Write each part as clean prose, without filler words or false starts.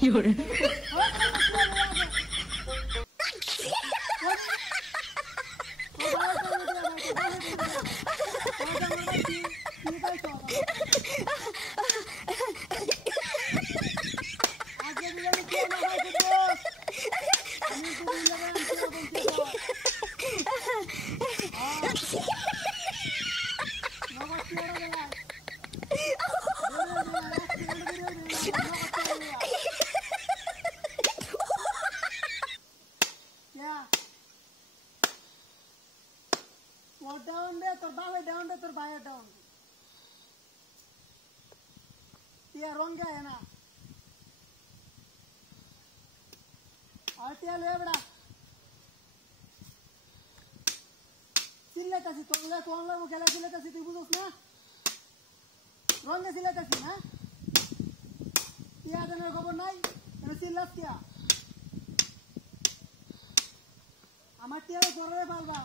有人。डाउन दे तोर बावे डाउन दे तोर बाया डाउन ये रोंगे है ना आरटीएल ले बड़ा सिले तसी तोले कोन ला वो खेला सिले तसी तू बुझोस ना रोंगे सिले तसी ना ये आदन खबर নাই এনে সিলাস কিয়া আমার টিয়া করে পারবা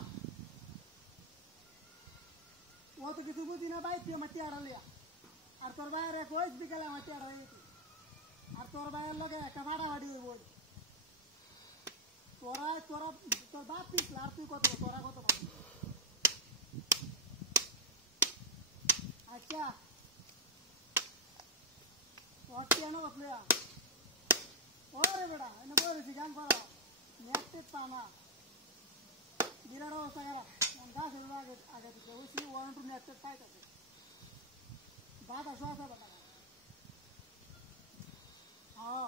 वो तो किसी बुद्धि ना भाई पियो मट्टी आड़ा लिया और तोर बाहर एक वॉइस भी कला मट्टी आड़ा लिया और तोर बाहर लगे कमाड़ा वाड़ी हुई बोल तोरा तोरा तोर बाप पीस लार तू को तोरा को तो अच्छा वाट्टी आना बतले या और बेटा इन्हें बोल रही जान पड़ा नेक्स्ट पाना गिरा रहा सागरा गास आगे आगे तो उसी वन टू नेक्स्ट फाइट है बात आश्वास है बता हाँ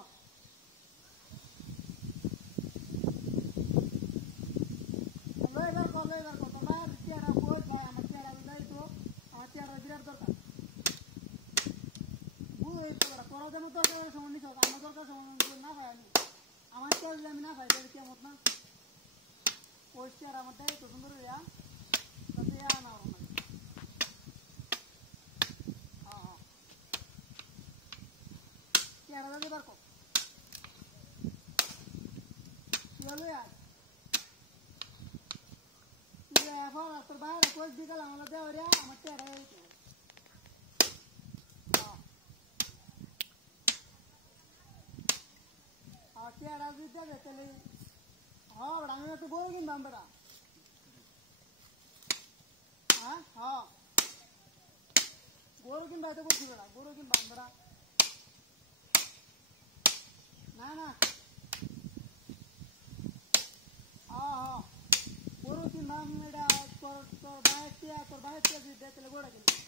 लेकर को तो बाहर क्या कोच भाई हम क्या नहीं तो क्या बिराट दरकार वो एक तो बड़ा कोरोना में तो क्या समझ नहीं सकता हम तो क्या समझ ना भाई नहीं हमारे क्या जमीन ना भाई क्या मतलब कोच क्या रहा मतलब तो सुंदर है यार तब ये आना होगा हाँ हाँ क्या रहा था को चलो यार ये फॉर तो बाहर कोच दिखला मला दे और यार हम क्या रहे हाँ क्या रहा था देते ले हाँ बड़ा मैं तो बोलूँगी बाम बड़ा हाँ हाँ बोलूँगी बात तो कुछ नहीं बड़ा बोलूँगी बाम बड़ा ना ना हाँ हाँ बोलूँगी बाम मेरा तो बाहर किया भी देते ले गोड़ा के लिए